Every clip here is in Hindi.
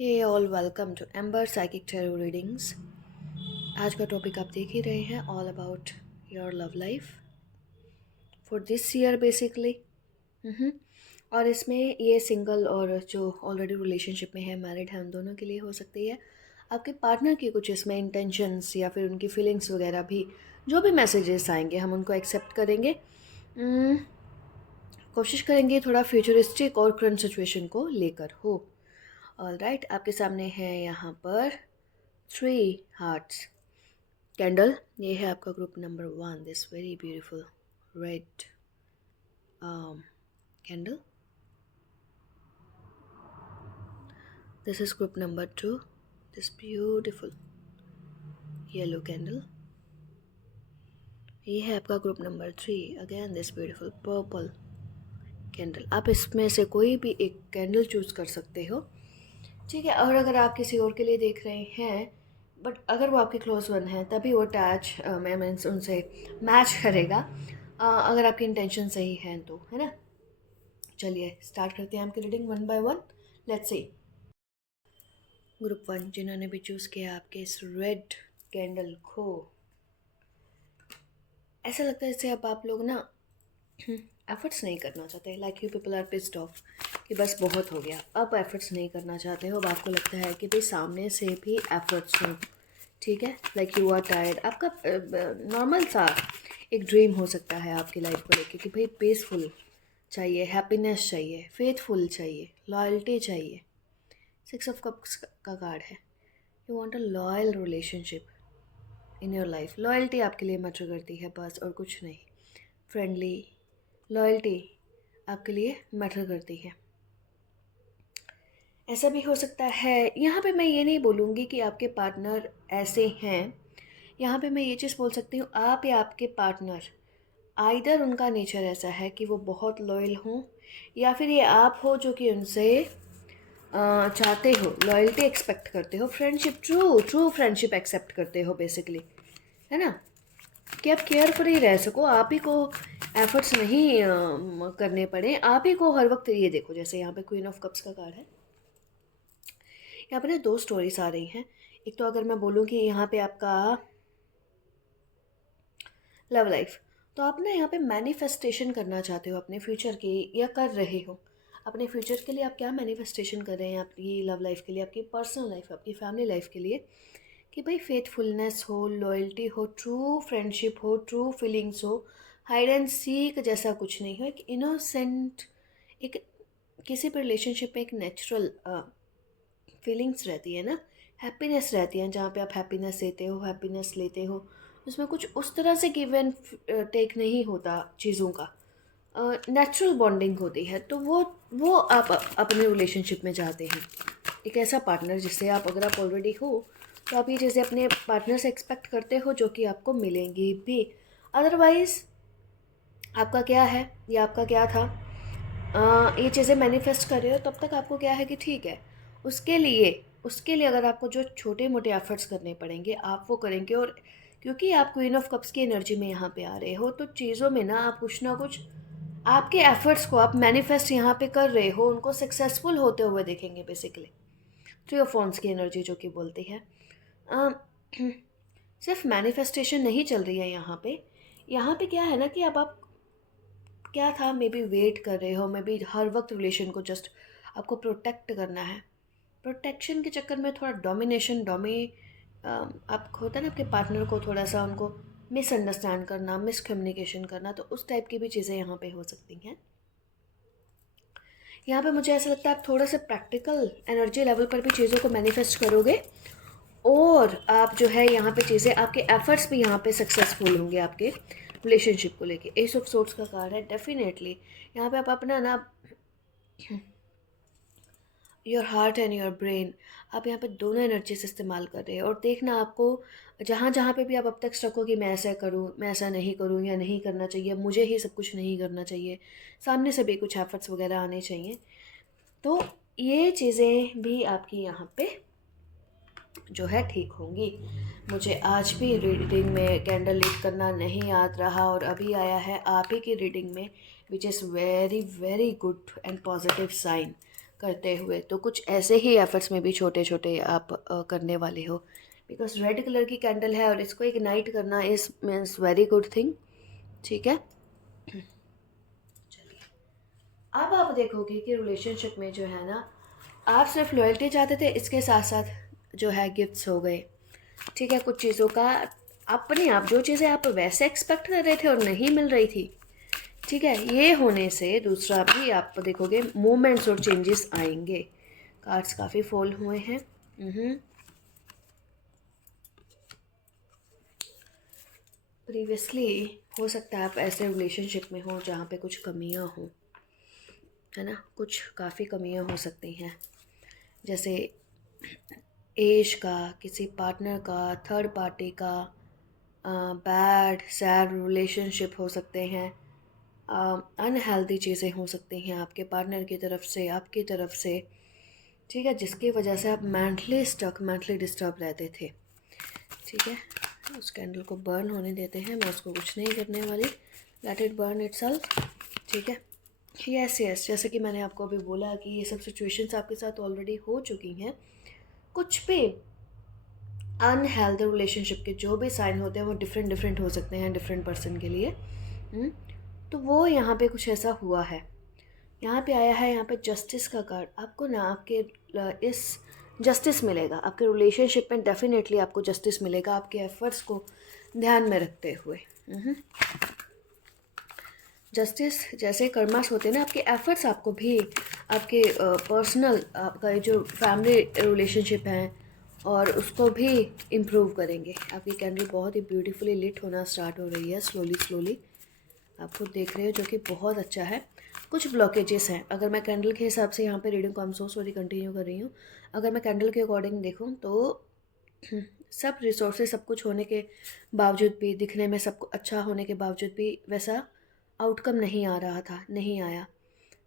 Hey all, welcome to Amber psychic tarot readings. आज का टॉपिक आप देख ही रहे हैं, all about your love life for this year basically. और इसमें ये सिंगल और जो ऑलरेडी रिलेशनशिप में है, मैरिड है, उन दोनों के लिए हो सकती है। आपके पार्टनर की कुछ इसमें इंटेंशंस या फिर उनकी फीलिंग्स वगैरह भी, जो भी मैसेजेस आएंगे हम उनको एक्सेप्ट करेंगे। हम्म, कोशिश करेंगे थोड़ा फ्यूचरिस्टिक और करंट सिचुएशन को लेकर हो। ऑलराइट, आपके सामने है यहाँ पर 3 हार्ट्स कैंडल। ये है आपका group number 1, this very beautiful red candle. This is group number 2, this beautiful yellow candle. ये है आपका group number 3, again this beautiful purple candle. आप इसमें से कोई भी एक कैंडल चूज कर सकते हो, ठीक है। और अगर आप किसी और के लिए देख रहे हैं, बट अगर वो आपके क्लोज वन है, तभी वो टैच मैं मीन्स उनसे मैच करेगा। अगर आपकी इंटेंशन सही है तो, है ना। चलिए स्टार्ट करते हैं आपकी reading one by one. Let's see. Group 1 जिन्होंने भी चूज़ किया आपके इस रेड कैंडल को, ऐसा लगता है जैसे अब आप लोग ना एफर्ट्स नहीं करना चाहते, like you people are pissed off कि बस बहुत हो गया, अब एफर्ट्स नहीं करना चाहते हो। अब आपको लगता है कि भाई सामने से भी एफर्ट्स हों, ठीक है। Like you are tired. आपका नॉर्मल सा एक ड्रीम हो सकता है आपकी लाइफ को लेके कि भाई पीसफुल चाहिए, हैप्पीनेस चाहिए, फेथफुल चाहिए, लॉयल्टी चाहिए। 6 ऑफ कप्स का कार्ड है। You want a loyal relationship in your life. Loyalty आपके लिए मैटर करती है बस, और कुछ नहीं। फ्रेंडली लॉयल्टी आपके लिए मैटर करती है। ऐसा भी हो सकता है, यहाँ पे मैं ये नहीं बोलूँगी कि आपके पार्टनर ऐसे हैं। यहाँ पे मैं ये चीज़ बोल सकती हूँ, आप या आपके पार्टनर, आइदर उनका नेचर ऐसा है कि वो बहुत लॉयल हों, या फिर ये आप हो जो कि उनसे चाहते हो, लॉयल्टी एक्सपेक्ट करते हो, फ्रेंडशिप, ट्रू फ्रेंडशिप एक्सेप्ट करते हो बेसिकली, है ना। कि आप केयर फ्री रह सको, आप ही को एफर्ट्स नहीं करने पड़े, आप ही को हर वक्त। ये देखो, जैसे यहाँ पे क्वीन ऑफ कप्स का कार्ड है। यहाँ पे ना 2 स्टोरीज आ रही हैं। एक तो अगर मैं बोलूँ कि यहाँ पे आपका लव लाइफ, तो आप ना यहाँ पे मैनिफेस्टेशन करना चाहते हो अपने फ्यूचर की, या कर रहे हो। अपने फ्यूचर के लिए आप क्या मैनिफेस्टेशन कर रहे हैं आपकी लव लाइफ के लिए, आपकी पर्सनल लाइफ, आपकी फैमिली लाइफ के लिए, कि भाई फेथफुलनेस हो, लॉयल्टी हो, ट्रू फ्रेंडशिप हो, ट्रू फीलिंग्स हो, हाइड एंड सीक जैसा कुछ नहीं हो, एक इनोसेंट, एक किसी भी रिलेशनशिप में एक नेचुरल फीलिंग्स रहती है ना, हैप्पीनेस रहती है, जहाँ पे आप हैप्पीनेस देते हो, हैप्पीनेस लेते हो। उसमें कुछ उस तरह से गिव एंड टेक नहीं होता चीज़ों का, नेचुरल बॉन्डिंग होती है। तो वो आप अपने रिलेशनशिप में चाहते हैं, एक ऐसा पार्टनर जिससे आप, अगर आप ऑलरेडी हो तो आप ये चीज़ें अपने पार्टनर से एक्सपेक्ट करते हो, जो कि आपको मिलेंगी भी। अदरवाइज़ आपका क्या है या आपका क्या था, ये चीज़ें मैनिफेस्ट कर रहे हो, तब तक आपको क्या है कि ठीक है, उसके लिए अगर आपको जो छोटे मोटे एफर्ट्स करने पड़ेंगे आप वो करेंगे। और क्योंकि आप क्वीन ऑफ कप्स की एनर्जी में यहाँ पे आ रहे हो, तो चीज़ों में ना आप कुछ ना कुछ, आपके एफर्ट्स को आप मैनिफेस्ट यहाँ पे कर रहे हो, उनको सक्सेसफुल होते हुए देखेंगे बेसिकली। 3 ऑफ वांड्स की एनर्जी जो कि बोलती है, अ, सिर्फ मैनिफेस्टेशन नहीं चल रही है यहाँ पे। यहाँ पे क्या है ना कि अब आप, क्या था, मे बी वेट कर रहे हो, मे बी हर वक्त रिलेशन को जस्ट आपको प्रोटेक्ट करना है। प्रोटेक्शन के चक्कर में थोड़ा डोमिनेशन, आप होता है ना, आपके पार्टनर को थोड़ा सा उनको मिसअंडरस्टैंड करना, मिसकम्युनिकेशन करना, तो उस टाइप की भी चीज़ें यहाँ पे हो सकती हैं। यहाँ पे मुझे ऐसा लगता है आप थोड़ा सा प्रैक्टिकल एनर्जी लेवल पर भी चीज़ों को मैनिफेस्ट करोगे, और आप जो है यहाँ पे चीज़ें, आपके एफर्ट्स भी यहाँ पे सक्सेसफुल होंगे आपके रिलेशनशिप को लेके। एस ऑफ सोर्ट्स का कार्ड है। डेफिनेटली यहाँ पे आप अपना ना, your heart and your brain, आप यहाँ पे दोनों एनर्जीज इस्तेमाल कर रहे हैं। और देखना आपको, जहाँ जहाँ पे भी आप अब तक स्टक हो कि मैं ऐसा करूँ, मैं ऐसा नहीं करूँ, या नहीं करना चाहिए, मुझे ही सब कुछ नहीं करना चाहिए, सामने से भी कुछ एफर्ट्स वगैरह आने चाहिए, तो ये चीज़ें भी आपकी यहाँ पे जो है ठीक होंगी। मुझे आज भी रीडिंग में कैंडल लीड करना नहीं याद रहा, और अभी आया है आप ही की रीडिंग में, which is very very good and positive sign. करते हुए, तो कुछ ऐसे ही एफर्ट्स में भी छोटे छोटे आप करने वाले हो, बिकॉज रेड कलर की कैंडल है और इसको इग्नाइट करना is means very good thing. ठीक है, चलिए अब आप देखोगे कि रिलेशनशिप में जो है ना, आप सिर्फ लॉयल्टी चाहते थे, इसके साथ साथ जो है गिफ्ट्स हो गए। ठीक है, कुछ चीज़ों का अपने आप जो चीज़ें आप वैसे एक्सपेक्ट कर रहे थे और नहीं मिल रही थी, ठीक है, ये होने से दूसरा भी आप देखोगे मूवमेंट्स और चेंजेस आएंगे। कार्ड्स काफ़ी फॉल हुए हैं। प्रीवियसली हो सकता है आप ऐसे रिलेशनशिप में हो जहाँ पे कुछ कमियाँ हों, है ना, कुछ काफ़ी कमियाँ हो सकती हैं, जैसे एज का, किसी पार्टनर का, थर्ड पार्टी का, बैड सैड रिलेशनशिप हो सकते हैं, अनहेल्दी चीज़ें हो सकती हैं आपके पार्टनर की तरफ से, आपकी तरफ से। ठीक है, जिसकी वजह से आप मेंटली स्टक, मेंटली डिस्टर्ब रहते थे। ठीक है, उस कैंडल को बर्न होने देते हैं, मैं उसको कुछ नहीं करने वाली, लेट इट बर्न इटसेल्फ। ठीक है, यस यस, जैसे कि मैंने आपको अभी बोला कि ये सब सिचुएशंस आपके साथ ऑलरेडी हो चुकी हैं। कुछ भी अनहेल्दी रिलेशनशिप के जो भी साइन होते हैं वो डिफरेंट डिफरेंट हो सकते हैं डिफरेंट पर्सन के लिए। तो वो यहाँ पे कुछ ऐसा हुआ है, यहाँ पे आया है, यहाँ पे जस्टिस का कार्ड। आपको ना आपके इस जस्टिस मिलेगा आपके रिलेशनशिप में, डेफिनेटली आपको जस्टिस मिलेगा आपके एफर्ट्स को ध्यान में रखते हुए। जस्टिस जैसे कर्मास होते हैं ना, आपके एफर्ट्स आपको भी आपके पर्सनल आपका जो फैमिली रिलेशनशिप है और उसको भी इम्प्रूव करेंगे। आपकी कैंडल बहुत ही ब्यूटीफुली लिट होना स्टार्ट हो रही है स्लोली स्लोली, आप खुद देख रहे हो, जो कि बहुत अच्छा है। कुछ ब्लॉकेजेस हैं, अगर मैं कैंडल के हिसाब से यहाँ पे रीडिंग को, I am so sorry, continue कर रही हूँ। अगर मैं कैंडल के अकॉर्डिंग देखूँ तो सब रिसोर्सेज सब कुछ होने के बावजूद भी, दिखने में सब अच्छा होने के बावजूद भी वैसा आउटकम नहीं आ रहा था, नहीं आया।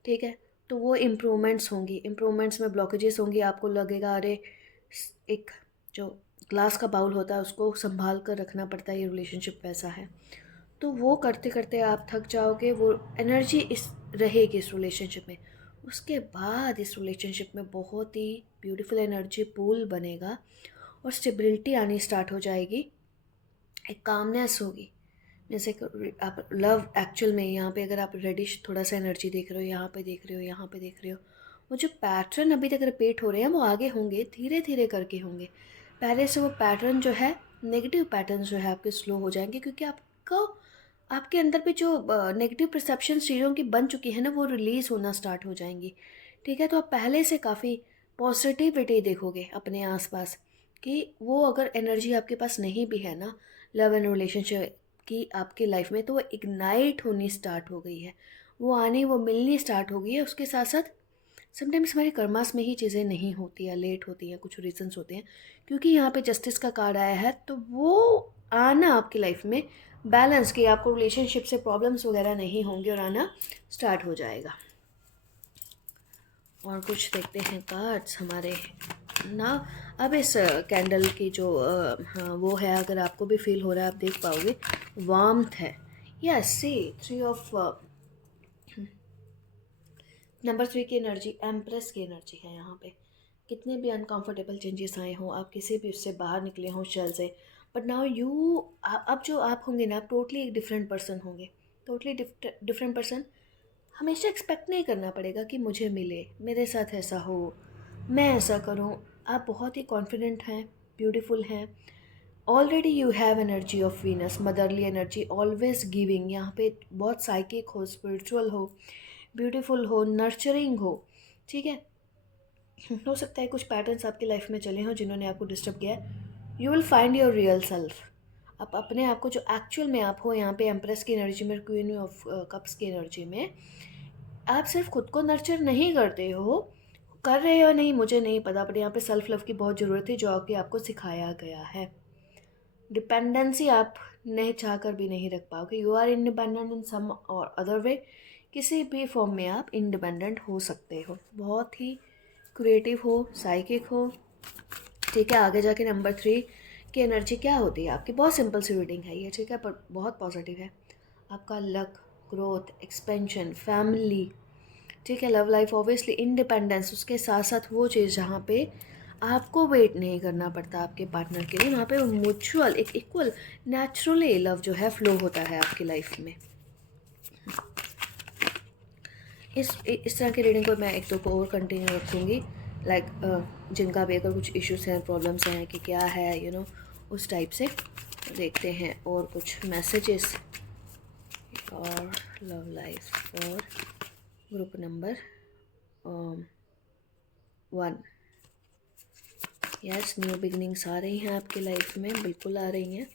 ठीक है, तो वो इम्प्रूवमेंट्स होंगी, इम्प्रूवमेंट्स में ब्लॉकेजेस होंगी, आपको लगेगा अरे एक जो ग्लास का बाउल होता है उसको संभाल कर रखना पड़ता है, ये रिलेशनशिप वैसा है। तो वो करते करते आप थक जाओगे, वो एनर्जी इस रहेगी इस रिलेशनशिप में। उसके बाद इस रिलेशनशिप में बहुत ही ब्यूटीफुल एनर्जी पूल बनेगा और स्टेबिलिटी आनी स्टार्ट हो जाएगी, एक कामनेस होगी। जैसे आप लव एक्चुअल में यहाँ पे अगर आप रेडिश थोड़ा सा एनर्जी देख रहे हो, यहाँ पे देख रहे हो, यहाँ पे देख रहे हो, वो जो पैटर्न अभी तक रिपीट हो रहे हैं वो आगे होंगे, धीरे धीरे करके होंगे। पहले से वो पैटर्न जो है, नेगेटिव पैटर्न जो है आपके स्लो हो जाएंगे, क्योंकि आपको आपके अंदर पे जो नेगेटिव परसेप्शन चीज़ों की बन चुकी है ना, वो रिलीज़ होना स्टार्ट हो जाएंगी। ठीक है, तो आप पहले से काफ़ी पॉजिटिविटी देखोगे अपने आसपास, कि वो अगर एनर्जी आपके पास नहीं भी है ना लव एंड रिलेशनशिप की आपकी लाइफ में, तो वो इग्नाइट होनी स्टार्ट हो गई है, वो आनी, वो मिलनी स्टार्ट हो गई है। उसके साथ साथ समटाइम्स हमारे कर्मास में ही चीज़ें नहीं होती या लेट होती हैं, कुछ रीजंस होते हैं, क्योंकि यहाँ पे जस्टिस का कार्ड आया है, तो वो आना आपकी लाइफ में बैलेंस, कि आपको रिलेशनशिप से प्रॉब्लम्स वगैरह नहीं होंगे और आना स्टार्ट हो जाएगा। और कुछ देखते हैं कार्ड्स हमारे ना। अब इस कैंडल की जो हाँ वो है, अगर आपको भी फील हो रहा है आप देख पाओगे, वार्मथ है। यस, सी 3 ऑफ नंबर 3 की एनर्जी, एम्प्रेस की एनर्जी है यहाँ पे। कितने भी अनकंफर्टेबल चेंजेस आए हों, आप किसी भी उससे बाहर निकले हों शेल से, बट नाउ यू, अब जो आप होंगे ना, आप टोटली एक डिफरेंट पर्सन होंगे, टोटली डिफरेंट पर्सन। हमेशा एक्सपेक्ट नहीं करना पड़ेगा कि मुझे मिले, मेरे साथ ऐसा हो, मैं ऐसा करूं। आप बहुत ही कॉन्फिडेंट हैं, ब्यूटीफुल हैं। Already you have energy of Venus, motherly energy, always giving. यहाँ पे बहुत साइकिक हो, स्पिरिचुअल हो, ब्यूटीफुल हो, नर्चरिंग हो। ठीक है, हो सकता है कुछ पैटर्न्स आपकी लाइफ में चले हों जिन्होंने आपको डिस्टर्ब किया है। You will find your real self. आप अपने आप को जो एक्चुअल में आप हो, यहाँ पे एम्प्रेस की एनर्जी में, क्वीन ऑफ कप्स की एनर्जी में, आप सिर्फ खुद को नर्चर नहीं करते हो, कर रहे हो नहीं मुझे नहीं पता, बट यहाँ पे सेल्फ लव की बहुत ज़रूरत है, जो कि आपको सिखाया गया है। डिपेंडेंसी आप नहीं चाह कर भी नहीं रख पाओगे। यू आर इंडिपेंडेंट इन सम और अदर वे, किसी भी फॉर्म में आप इंडिपेंडेंट हो सकते हो, बहुत ही क्रिएटिव हो, साइकिक हो। ठीक है, आगे जाके नंबर 3 की एनर्जी क्या होती है आपकी, बहुत सिंपल सी रीडिंग है ये, ठीक है, पर बहुत पॉजिटिव है। आपका लक, ग्रोथ, एक्सपेंशन, फैमिली, ठीक है। लव लाइफ ऑब्वियसली इंडिपेंडेंस, उसके साथ साथ वो चीज़ जहाँ पे आपको वेट नहीं करना पड़ता आपके पार्टनर के लिए, वहाँ पे म्यूचुअल एक इक्वल नेचुरली लव जो है फ्लो होता है आपकी लाइफ में। इस तरह की रीडिंग को मैं एक दो को और कंटिन्यू रखूँगी, लाइक जिनका भी अगर कुछ इश्यूज हैं, प्रॉब्लम्स हैं कि क्या है उस टाइप से देखते हैं। और कुछ मैसेजेस और लव लाइफ और group number 1। Yes, new beginnings आ रही हैं आपकी लाइफ में, बिल्कुल आ रही हैं।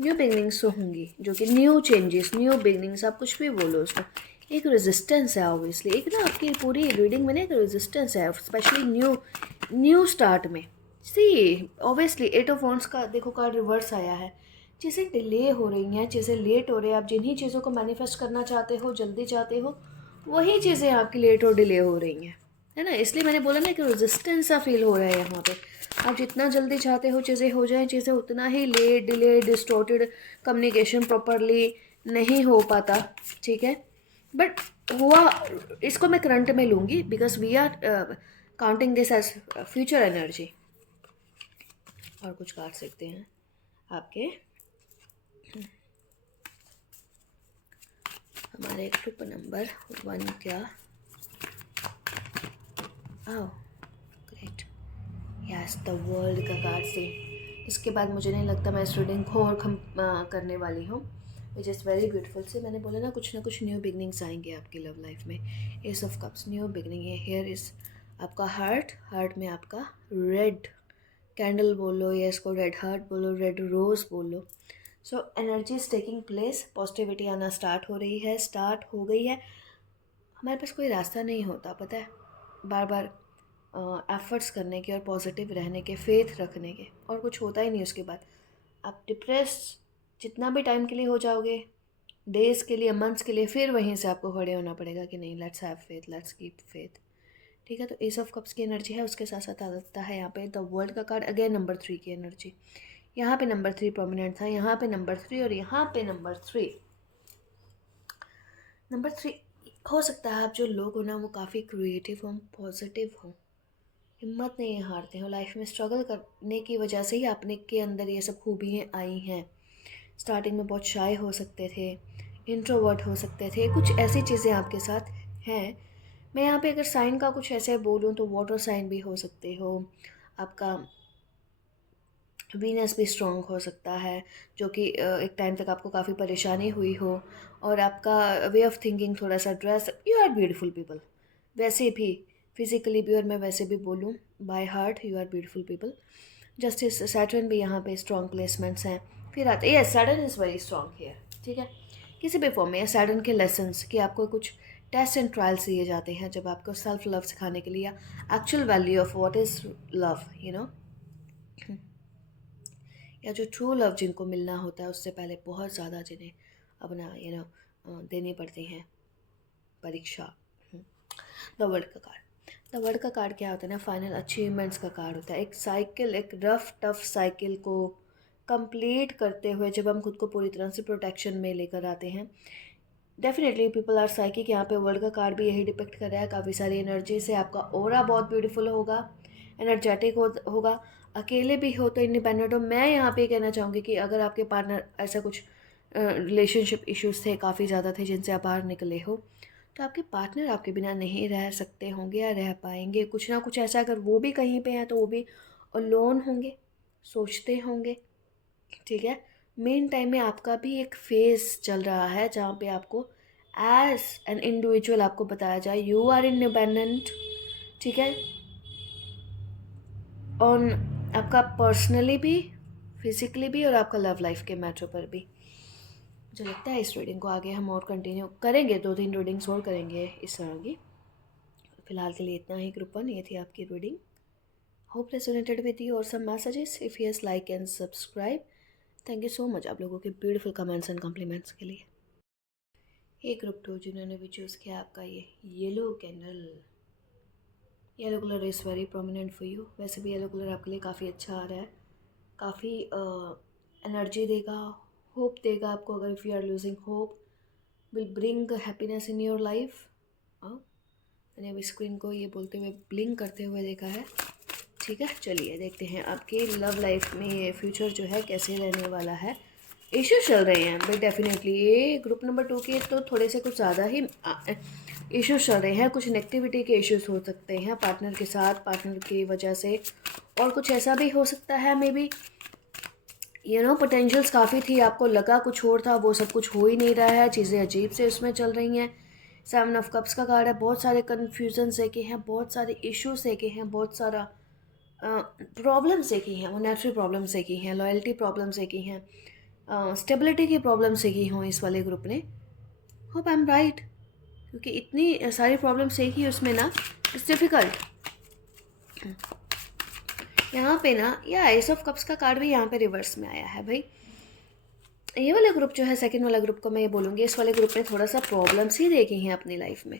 न्यू बिगनिंग्स तो होंगी, जो कि न्यू चेंजेस, न्यू बिगनिंग्स, आप कुछ भी बोलो उसको। एक रेजिस्टेंस है ऑब्वियसली, एक ना आपकी पूरी रीडिंग में ना एक रेजिस्टेंस है, स्पेशली न्यू स्टार्ट में। सी ऑब्वियसली 8 ऑफ वॉन्ड्स का देखो कार्ड रिवर्स आया है। चीज़ें डिले हो रही हैं, चीज़ें लेट हो रही हैं। आप जिन्हीं चीज़ों को मैनिफेस्ट करना चाहते हो, जल्दी चाहते हो, वही चीज़ें आपकी लेट और डिले हो रही हैं, है ना। इसलिए मैंने बोला ना कि रेजिस्टेंस सा फील हो रहा है यहाँ पे। आप जितना जल्दी चाहते हो चीज़ें हो जाएं, चीज़ें उतना ही late, delay, distorted, communication properly नहीं हो पाता, ठीक है। बट हुआ, इसको मैं करंट में लूँगी because we are counting this as future energy. और कुछ काट सकते हैं आपके हमारे ग्रुप नंबर 1 क्या। Oh great, yes, the world का कार्ड से। इसके बाद मुझे नहीं लगता मैं इस रीडिंग को और करने वाली हूँ, विच इज़ वेरी ब्यूटीफुल। से मैंने बोला ना कुछ न्यू बिगनिंग्स आएंगे आपकी लव लाइफ में। S of cups, new beginning है। हेयर इज़ आपका हार्ट में आपका रेड कैंडल बोलो, या इसको रेड हार्ट बोलो, रेड रोज़ बोलो। So energy is taking place, positivity आना स्टार्ट हो रही है, स्टार्ट हो गई है। हमारे पास कोई रास्ता नहीं होता, पता है, बार बार एफ़र्ट्स करने के और पॉजिटिव रहने के, फेथ रखने के, और कुछ होता ही नहीं उसके बाद। आप डिप्रेस जितना भी टाइम के लिए हो जाओगे, डेज़ के लिए, मंथ्स के लिए, फिर वहीं से आपको खड़े होना पड़ेगा कि नहीं, let's have faith, let's keep faith, ठीक है। तो एस ऑफ कप्स की एनर्जी है, उसके साथ साथ आता है यहाँ पे द वर्ल्ड का कार्ड, अगेन नंबर 3 की एनर्जी। यहाँ पे नंबर 3 प्रोमिनेंट था, यहाँ पे नंबर 3 और यहाँ पे नंबर 3। नंबर 3 हो सकता है आप जो लोग हो ना वो काफ़ी क्रिएटिव हों, पॉजिटिव हों, हिम्मत नहीं हारते हो, लाइफ में स्ट्रगल करने की वजह से ही आपने के अंदर ये सब खूबियाँ आई हैं। स्टार्टिंग में बहुत शाय हो सकते थे, इंट्रोवर्ट हो सकते थे, कुछ ऐसी चीज़ें आपके साथ हैं। मैं यहाँ पे अगर साइन का कुछ ऐसे बोलूँ तो वाटर साइन भी हो सकते हो, आपका वीनस भी स्ट्रॉन्ग हो सकता है, जो कि एक टाइम तक आपको काफ़ी परेशानी हुई हो, और आपका वे ऑफ थिंकिंग थोड़ा सा dress, you are beautiful people वैसे भी, फिजिकली भी, और मैं वैसे भी बोलूँ by heart you are beautiful people. Justice Saturn भी यहाँ पे स्ट्रॉन्ग प्लेसमेंट्स हैं। फिर आते हैं Saturn is very strong here, ठीक है। किसी भी फॉर्म में सैटर्न के लेसन्स कि आपको कुछ टेस्ट एंड ट्रायल्स दिए जाते हैं जब आपको सेल्फ लव सिखाने के लिए, या actual value of what is love, या जो ट्रू लव जिनको मिलना होता है उससे पहले बहुत ज़्यादा जिन्हें अपना देनी पड़ती हैं परीक्षा। द वर्ल्ड का कार्ड, द वर्ल्ड का कार्ड क्या होता है ना, फाइनल अचीवमेंट्स का कार्ड होता है। एक साइकिल, एक रफ टफ साइकिल को कंप्लीट करते हुए जब हम खुद को पूरी तरह से प्रोटेक्शन में लेकर आते हैं, डेफिनेटली पीपल आर साइकिक। यहाँ पे वर्ल्ड का कार्ड भी यही डिपिक्ट कर रहा है, काफ़ी सारी एनर्जी से आपका ऑरा बहुत ब्यूटीफुल होगा, एनर्जेटिक होगा। अकेले भी हो तो इंडिपेंडेंट हो। मैं यहाँ पे कहना चाहूँगी कि अगर आपके पार्टनर ऐसा कुछ रिलेशनशिप इश्यूज थे, काफ़ी ज़्यादा थे, जिनसे आप बाहर निकले हो, तो आपके पार्टनर आपके बिना नहीं रह सकते होंगे या रह पाएंगे। कुछ ना कुछ ऐसा, अगर वो भी कहीं पे हैं तो वो भी अलोन होंगे, सोचते होंगे, ठीक है। मेन टाइम में आपका भी एक फेज़ चल रहा है जहाँ पे आपको एज एन इंडिविजुअल आपको बताया जाए यू आर इंडिपेंडेंट, ठीक है, ऑन आपका पर्सनली भी, फिजिकली भी, और आपका लव लाइफ के मैटर पर भी। मुझे लगता है इस रीडिंग को आगे हम और कंटिन्यू करेंगे, 2-3 रीडिंग्स और करेंगे इस तरह की। फिलहाल के लिए इतना ही ग्रुप 1, ये थी आपकी reading. Hope resonated with you और some messages. If yes, like and subscribe. Thank you so much आप लोगों के ब्यूटीफुल कमेंट्स एंड कम्प्लीमेंट्स के लिए। ये ग्रुप 2 जिन्होंने भी चूज़ किया, आपका ये yellow candle, yellow colour is very prominent for you. वैसे भी येलो कलर आपके लिए काफ़ी अच्छा आ रहा है, काफ़ी एनर्जी देगा, होप देगा आपको। अगर if you are losing hope, will bring happiness in your life. मैंने अभी स्क्रीन को ये बोलते हुए ब्लिंक करते हुए देखा है। ठीक है, चलिए देखते हैं आपकी लव लाइफ में ये फ्यूचर जो है कैसे रहने वाला है। इश्यूज चल रहे हैं भाई डेफिनेटली, ये ग्रुप नंबर 2 के तो थोड़े से कुछ ज़्यादा ही इश्यूज चल रहे हैं। कुछ नेगेटिविटी के इश्यूज हो सकते हैं पार्टनर के साथ, पार्टनर की वजह से, और कुछ ऐसा भी हो सकता है मे बी पोटेंशियल्स काफ़ी थी, आपको लगा कुछ और था, वो सब कुछ हो ही नहीं रहा है, चीज़ें अजीब से उसमें चल रही हैं। 7 ऑफ कप्स का कार्ड है, बहुत सारे कन्फ्यूजन से के हैं, बहुत सारे इश्यूज से के हैं, बहुत सारा प्रॉब्लम से की हैं, मोनेटरी प्रॉब्लम से की हैं, लॉयल्टी प्रॉब्लम से की हैं, स्टेबिलिटी की प्रॉब्लम से की हों इस वाले ग्रुप ने। होप आई एम राइट, क्योंकि इतनी सारी प्रॉब्लम से ही उसमें ना, इट्स डिफ़िकल्ट। यहाँ पे ना या एस ऑफ कप्स का कार्ड भी यहाँ पे रिवर्स में आया है भाई। ये वाला ग्रुप जो है, सेकंड वाला ग्रुप को मैं ये बोलूँगी, इस वाले ग्रुप ने थोड़ा सा प्रॉब्लम्स ही देखी हैं अपनी लाइफ में।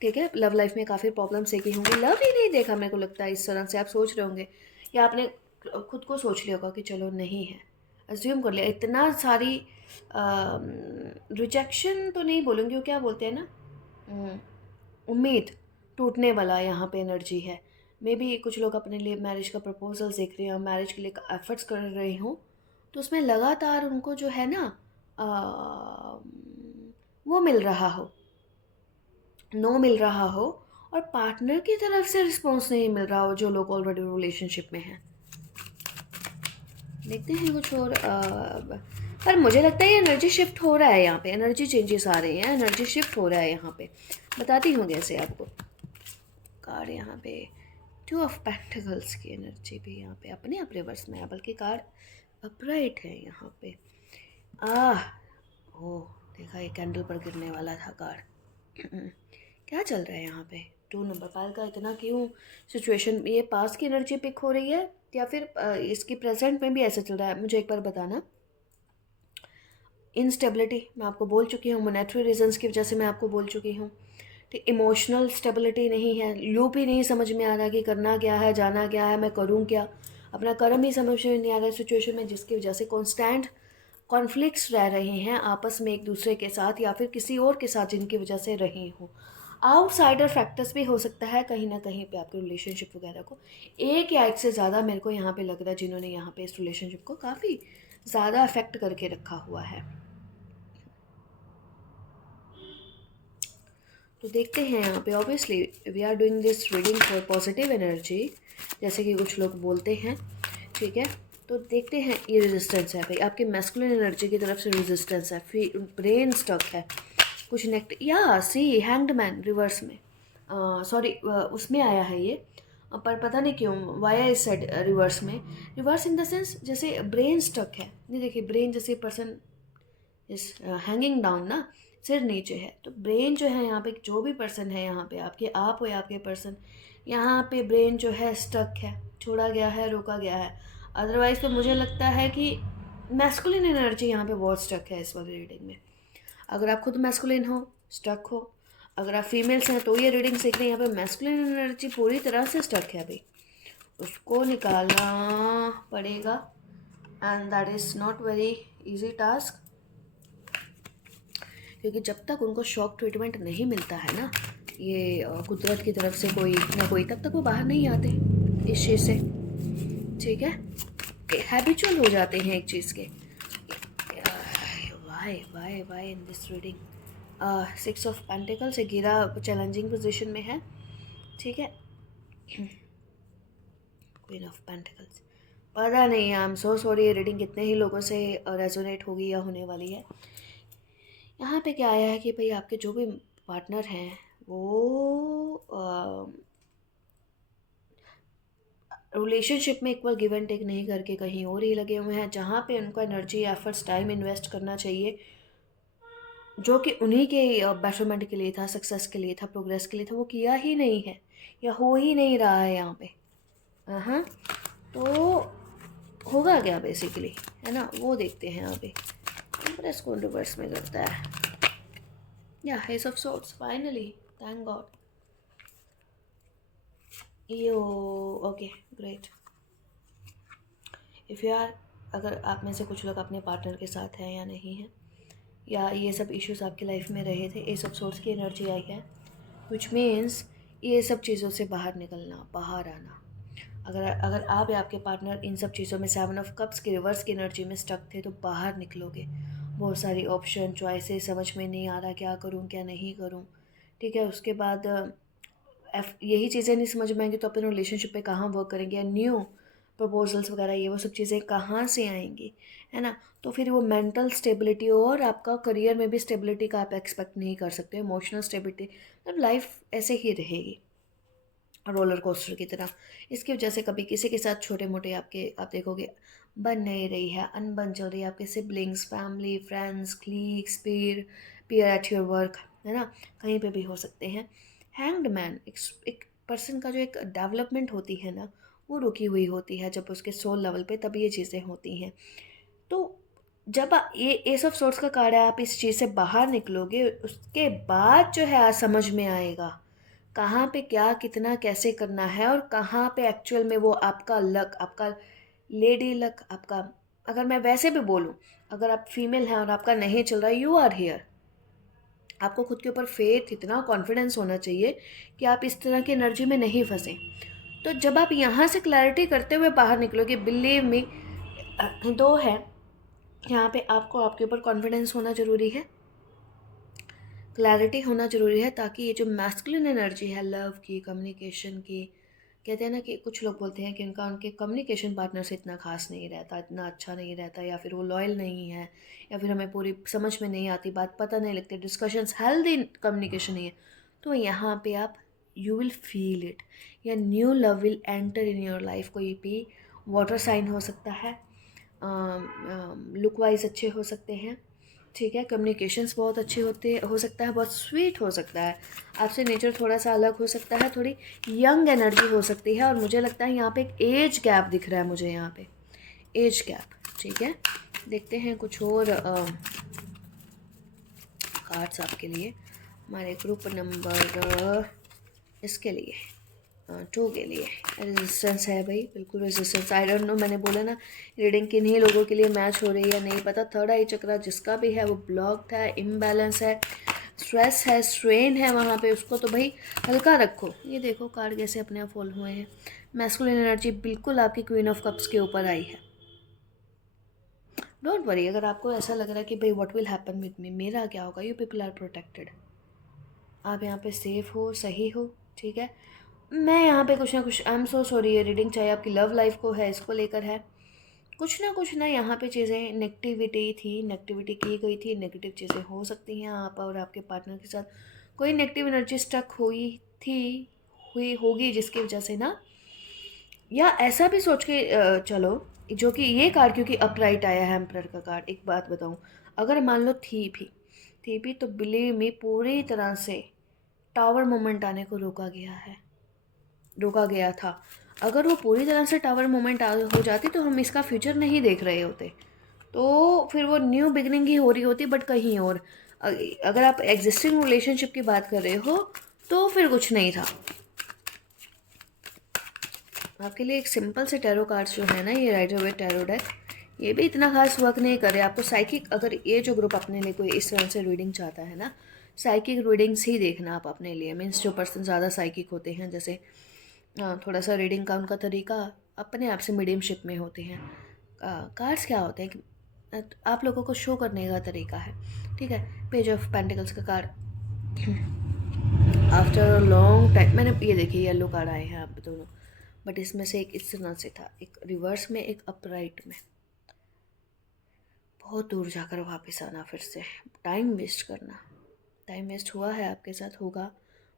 ठीक है, लव लाइफ में काफ़ी प्रॉब्लम्स देखी होंगी, लव ही नहीं देखा मेरे को लगता है इस तरह से आप सोच रहे होंगे, या आपने खुद को सोच लिया होगा कि चलो नहीं है, अज्यूम कर लिया। इतना सारी रिजेक्शन तो नहीं बोलूँगी, वो क्या बोलते हैं ना, उम्मीद टूटने वाला यहाँ पे एनर्जी है। मे बी कुछ लोग अपने लिए मैरिज का प्रपोजल देख रहे हो, मैरिज के लिए एफर्ट्स कर रहे हो, तो उसमें लगातार उनको जो है ना वो मिल रहा हो, नो मिल रहा हो, और पार्टनर की तरफ से रिस्पॉन्स नहीं मिल रहा हो, जो लोग ऑलरेडी रिलेशनशिप में हैं। देखते हैं कुछ और पर मुझे लगता है ये एनर्जी शिफ्ट हो रहा है, यहाँ पे एनर्जी चेंजेस आ रहे हैं, एनर्जी शिफ्ट हो रहा है यहाँ पे। बताती हूँ कैसे आपको। कार्ड यहाँ पे 2 ऑफ पेंटिकल्स की एनर्जी भी यहाँ पे अपने आप रिवर्स में है, बल्कि कार्ड अपराइट है यहाँ पे। ओह देखा, ये कैंडल पर गिरने वाला था कार्ड। क्या चल रहा है यहाँ पे 2 नंबर पाल का, इतना क्यों सिचुएशन, ये पास की एनर्जी पिक हो रही है या फिर इसकी प्रेजेंट में भी ऐसा चल रहा है, मुझे एक बार बताना। इनस्टेबिलिटी मैं आपको बोल चुकी हूँ, मोनेटरी रीजंस की वजह से मैं आपको बोल चुकी हूँ। ठीक, इमोशनल स्टेबिलिटी नहीं है, लूप ही नहीं समझ में आ रहा कि करना क्या है, जाना क्या है, मैं करूँ क्या, अपना कर्म ही समझ में नहीं आ रहा है सिचुएशन में, जिसकी वजह से कॉन्स्टेंट कॉन्फ्लिक्ट्स रह रहे हैं आपस में एक दूसरे के साथ, या फिर किसी और के साथ जिनकी वजह से रहे हों। आउटसाइडर फैक्टर्स भी हो सकता है कहीं ना कहीं पे आपके रिलेशनशिप वगैरह को, एक या एक से ज़्यादा मेरे को यहाँ पे लग रहा है जिन्होंने यहाँ पे इस रिलेशनशिप को काफ़ी ज़्यादा अफेक्ट करके रखा हुआ है। तो देखते हैं यहाँ पे, obviously we are doing this reading for positive energy, जैसे कि कुछ लोग बोलते हैं। ठीक है, तो देखते हैं, ये रेजिस्टेंस है भाई, आपकी मैस्कुलिन एनर्जी की तरफ से रेजिस्टेंस है, फिर ब्रेन स्टक है, कुछ नेक्ट या सी हैंग्ड मैन रिवर्स में, सॉरी उसमें आया है ये, पर पता नहीं क्यों वाया इस साइड रिवर्स में, रिवर्स इन द सेंस जैसे ब्रेन स्टक है। ये देखिए, ब्रेन जैसे पर्सन इस हैंगिंग डाउन ना, सिर नीचे है, तो ब्रेन जो है यहाँ पे, जो भी पर्सन है यहाँ पे, आपके आप हो या आपके पर्सन, यहाँ पे ब्रेन जो है स्टक है, छोड़ा गया है, रोका गया है। अदरवाइज़ तो मुझे लगता है कि मैस्कुलिन एनर्जी यहाँ पे बहुत स्टक है इस वाली रीडिंग में। अगर आप खुद मैस्कुलिन हो, स्टक हो, अगर आप फीमेल्स हैं तो ये रीडिंग सीख रहे हैं, यहाँ पे मैस्कुलिन एनर्जी पूरी तरह से स्टक है भाई, उसको निकालना पड़ेगा, and that is not very easy task, क्योंकि जब तक उनको शॉक ट्रीटमेंट नहीं मिलता है ना, ये कुदरत की तरफ से कोई ना कोई, तब तक वो बाहर नहीं आते इस चीज़ से। ठीक है, हैबिचुअल हो जाते हैं एक चीज़ के। Why in this reading 6 of pentacle से गिरा, चैलेंजिंग पोजीशन में है। ठीक है, क्वीन ऑफ पेंटिकल्स, पता नहीं, आई एम सो सॉरी, ये रीडिंग कितने ही लोगों से रेजोनेट होगी या होने वाली है। यहाँ पे क्या आया है कि भाई आपके जो भी पार्टनर हैं वो रिलेशनशिप में इक्वल गिव एंड टेक नहीं करके कहीं और ही लगे हुए हैं, जहाँ पे उनको एनर्जी, एफर्ट्स, टाइम इन्वेस्ट करना चाहिए जो कि उन्हीं के बेटरमेंट के लिए था, सक्सेस के लिए था, प्रोग्रेस के लिए था, वो किया ही नहीं है या हो ही नहीं रहा है यहाँ पे। हाँ, तो होगा क्या बेसिकली, है ना, वो देखते हैं यहाँ पे। एम्प्रेस को रिवर्स में करता है, या ace of swords, finally, thank God. Yo okay great, if you are, अगर आप में से कुछ लोग अपने पार्टनर के साथ हैं या नहीं हैं, या ये सब इश्यूज आपकी लाइफ में रहे थे, एस ऑफ सोर्ड्स की एनर्जी आई है, विच मीन्स ये सब चीज़ों से बाहर निकलना, बाहर आना। अगर अगर आप या आपके पार्टनर इन सब चीज़ों में 7 ऑफ कप्स की रिवर्स की एनर्जी में स्टक थे तो बाहर निकलोगे। बहुत सारी ऑप्शन चॉइसेस समझ में नहीं आ रहा क्या करूँ क्या नहीं करूँ, ठीक है। उसके बाद यही चीज़ें नहीं समझ में आएंगी तो अपने रिलेशनशिप पे कहाँ वर्क करेंगे, या न्यू प्रपोजल्स वगैरह ये वो सब चीज़ें कहाँ से आएंगी, है ना। तो फिर वो मेंटल स्टेबिलिटी और आपका करियर में भी स्टेबिलिटी का आप एक्सपेक्ट नहीं कर सकते, इमोशनल स्टेबिलिटी, मतलब लाइफ ऐसे ही रहेगी रोलर कोस्टर की तरह। इसकी वजह से कभी किसी के साथ छोटे मोटे आपके आप देखोगे बन नहीं रही है, अनबन चल रही है, आपके siblings, family, friends, colleagues, peer at your work, है ना, कहीं पे भी हो सकते हैं। हैंग्ड मैन एक पर्सन का जो एक डेवलपमेंट होती है ना, वो रुकी हुई होती है जब उसके सोल लेवल पे, तब ये चीज़ें होती हैं। तो जब ये एस ऑफ सोर्स का कार्ड है, आप इस चीज़ से बाहर निकलोगे, उसके बाद जो है आज समझ में आएगा कहाँ पे क्या कितना कैसे करना है, और कहाँ पे एक्चुअल में वो आपका लक, आपका लेडी लक, आपका, अगर मैं वैसे भी बोलूँ, अगर आप फीमेल हैं और आपका नहीं चल रहा, यू आर हियर। आपको खुद के ऊपर फेथ, इतना कॉन्फिडेंस होना चाहिए कि आप इस तरह की एनर्जी में नहीं फंसे। तो जब आप यहाँ से क्लैरिटी करते हुए बाहर निकलोगे, बिलीव मी, दो है यहाँ पे, आपको आपके ऊपर कॉन्फिडेंस होना ज़रूरी है, क्लैरिटी होना ज़रूरी है, ताकि ये जो मैस्कुलिन एनर्जी है लव की, कम्युनिकेशन की, कहते हैं ना कि कुछ लोग बोलते हैं कि उनका उनके कम्युनिकेशन पार्टनर से इतना खास नहीं रहता, इतना अच्छा नहीं रहता, या फिर वो लॉयल नहीं है, या फिर हमें पूरी समझ में नहीं आती बात, पता नहीं लगती, डिस्कशंस हेल्दी कम्युनिकेशन नहीं है, तो यहाँ पे आप यू विल फील इट, या new love will enter in your life. कोई भी वाटर साइन हो सकता है, लुक वाइज अच्छे हो सकते हैं, ठीक है, कम्युनिकेशंस बहुत अच्छे होते हो सकता है, बहुत स्वीट हो सकता है, आपसे नेचर थोड़ा सा अलग हो सकता है, थोड़ी यंग एनर्जी हो सकती है, और मुझे लगता है यहाँ पे एक एज गैप दिख रहा है मुझे, यहाँ पे एज गैप, ठीक है। देखते हैं कुछ और कार्ड्स आपके लिए, हमारे ग्रुप नंबर इसके लिए 2 के लिए। रेजिस्टेंस है भाई, बिल्कुल रेजिस्टेंस। आई डोंट नो, मैंने बोला ना रीडिंग किन्हीं लोगों के लिए मैच हो रही है या नहीं पता। थर्ड आई चक्रा जिसका भी है वो ब्लॉक्ड है, इम्बैलेंस है, स्ट्रेस है, स्ट्रेन है वहाँ पे, उसको तो भाई हल्का रखो। ये देखो कार्ड कैसे अपने आप फॉल हुए हैं। मैस्कुलिन एनर्जी बिल्कुल आपकी क्वीन ऑफ कप्स के ऊपर आई है। डोंट वरी, अगर आपको ऐसा लग रहा है कि भाई what will happen with me, मेरा क्या होगा, यू पीपल आर प्रोटेक्टेड, आप यहाँ पे सेफ हो, सही हो, ठीक है। मैं यहाँ पे कुछ ना कुछ, आई एम सो सॉरी, ये रीडिंग चाहे आपकी लव लाइफ को है, इसको लेकर है, कुछ ना यहाँ पे चीज़ें नेगेटिविटी थी, नेगेटिविटी की गई थी, नेगेटिव चीज़ें हो सकती हैं, आप और आपके पार्टनर के साथ कोई नेगेटिव एनर्जी स्टक हुई थी, हुई होगी, जिसकी वजह से ना, या ऐसा भी सोच के चलो, जो कि ये कार्ड क्योंकि अपराइट आया है एम्परर का कार्ड, एक बात बताऊँ, अगर मान लो थी भी तो बिलीव में पूरी तरह से टावर मोमेंट आने को रोका गया था। अगर वो पूरी तरह से टावर मोमेंट हो जाती तो हम इसका फ्यूचर नहीं देख रहे होते, तो फिर वो न्यू बिगनिंग ही हो रही होती, बट कहीं और। अगर आप एग्जिस्टिंग रिलेशनशिप की बात कर रहे हो तो फिर कुछ नहीं था। आपके लिए एक सिंपल से टैरो कार्ड्स जो है ना, ये राइडर हुए टैरो डेक, ये भी इतना खास वर्क नहीं करे आपको। साइकिक, अगर ये जो ग्रुप अपने लिए कोई इस तरह से रीडिंग चाहता है ना, साइकिक रीडिंग्स ही देखना आप अपने लिए। मीन्स जो पर्सन ज़्यादा साइकिक होते हैं, जैसे थोड़ा सा रीडिंग का उनका तरीका अपने आप से मीडियमशिप में होते हैं। कार्ड्स क्या होते हैं कि आप लोगों को शो करने का तरीका है, ठीक है। पेज ऑफ पेंटिकल्स का कार्ड, आफ्टर लॉन्ग टाइम, मैंने ये देखिए येलो कार्ड आए हैं आप दोनों, बट इसमें से एक इस तरह से था, एक रिवर्स में, एक अपराइट में। बहुत दूर जाकर वापस आना, फिर से टाइम वेस्ट करना, टाइम वेस्ट हुआ है आपके साथ, होगा,